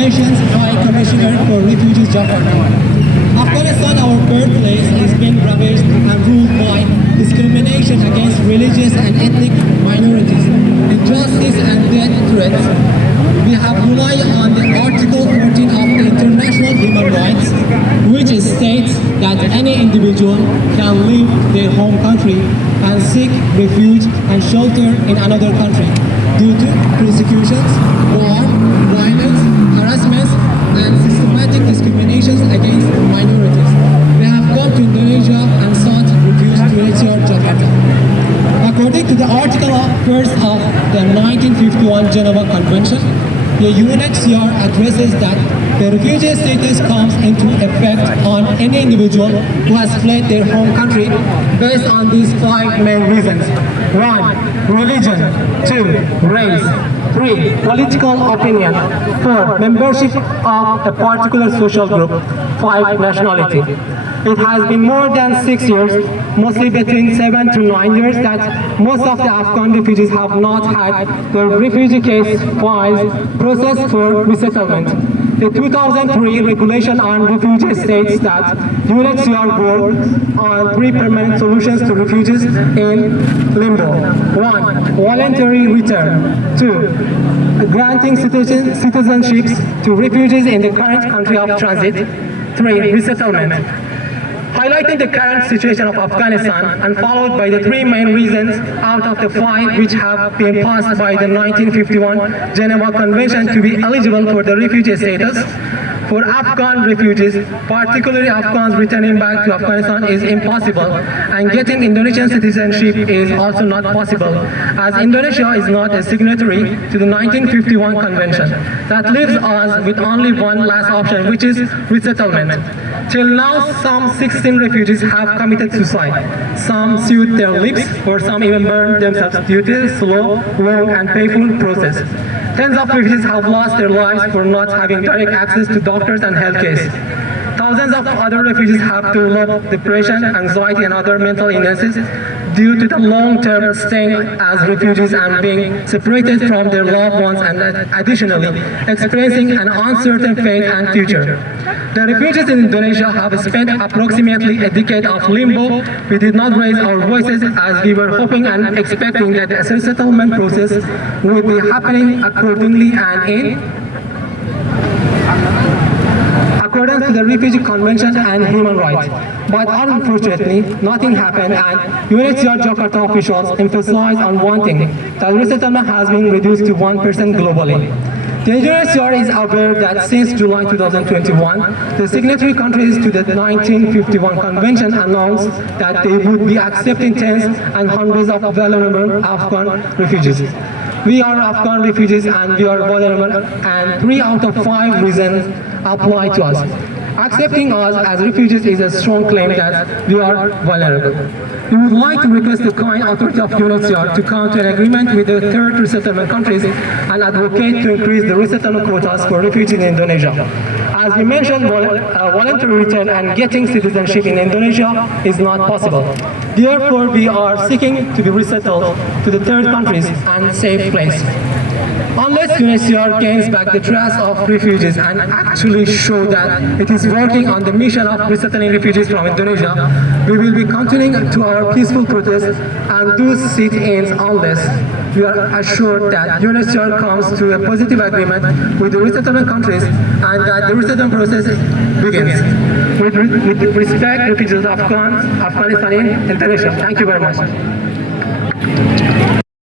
Nations High Commissioner for Refugees, Jaakarta. Afghanistan, our birthplace, is being ravaged and ruled by discrimination against religious and ethnic minorities, injustice and death threats. We have relied on the Article 14 of the International Human Rights, which states that any individual can leave their home country and seek refuge and shelter in another country due to persecutions, war, violence, harassments, and systematic discriminations against minorities. We have come to Indonesia and sought refuge to UNHCR Jakarta. According to the Article 1st of the 1951 Geneva Convention, the UNHCR addresses that the refugee status comes into effect on any individual who has fled their home country based on these 5 main reasons. 1. Religion. 2. Race. 3. Political opinion. 4. Membership of a particular social group. 5. Nationality. It has been more than 6 years, mostly between 7 to 9 years, that most of the Afghan refugees have not had their refugee case files processed for resettlement. The 2003 regulation on refugees states that UNHCR works on 3 permanent solutions to refugees in limbo. 1. Voluntary return. 2. Granting citizenships to refugees in the current country of transit. 3. Resettlement. Highlighting the current situation of Afghanistan and followed by the 3 main reasons out of the 5 which have been passed by the 1951 Geneva Convention to be eligible for the refugee status. For Afghan refugees, particularly Afghans returning back to Afghanistan, is impossible, and getting Indonesian citizenship is also not possible, as Indonesia is not a signatory to the 1951 convention. That leaves us with only one last option, which is resettlement. Till now, some 16 refugees have committed suicide. Some sewed their lips, or some even burned themselves due to a slow, long, and painful process. Tens of refugees have lost their lives for not having direct access to doctors and health care. Thousands of other refugees have developed depression, anxiety, and other mental illnesses due to the long-term staying as refugees and being separated from their loved ones, and additionally experiencing an uncertain fate and future. The refugees in Indonesia have spent approximately a decade of limbo. We did not raise our voices as we were hoping and expecting that the settlement process would be happening accordingly and in accordance to the Refugee Convention and human rights. But unfortunately, nothing happened, and UNHCR Jakarta officials emphasized on one thing, that resettlement has been reduced to 1% globally. The UNHCR is aware that since July 2021, the signatory countries to the 1951 Convention announced that they would be accepting tens and hundreds of vulnerable Afghan refugees. We are Afghan refugees and we are vulnerable, and 3 out of 5 reasons apply to us. Accepting us as refugees is a strong claim that we are vulnerable. We would like to request the kind authority of UNHCR to come to an agreement with the third resettlement countries and advocate to increase the resettlement quotas for refugees in Indonesia. As we mentioned, voluntary return and getting citizenship in Indonesia is not possible. Therefore, we are seeking to be resettled to the third countries and safe place. Unless UNHCR gains back the trust of refugees and actually show that it is working on the mission of resettling refugees from Indonesia, we will be continuing to our peaceful protests and do sit-ins unless we are assured that UNHCR comes to a positive agreement with the resettlement countries and that the resettlement process begins. With respect, refugees of Afghanistan in Indonesia. Thank you very much.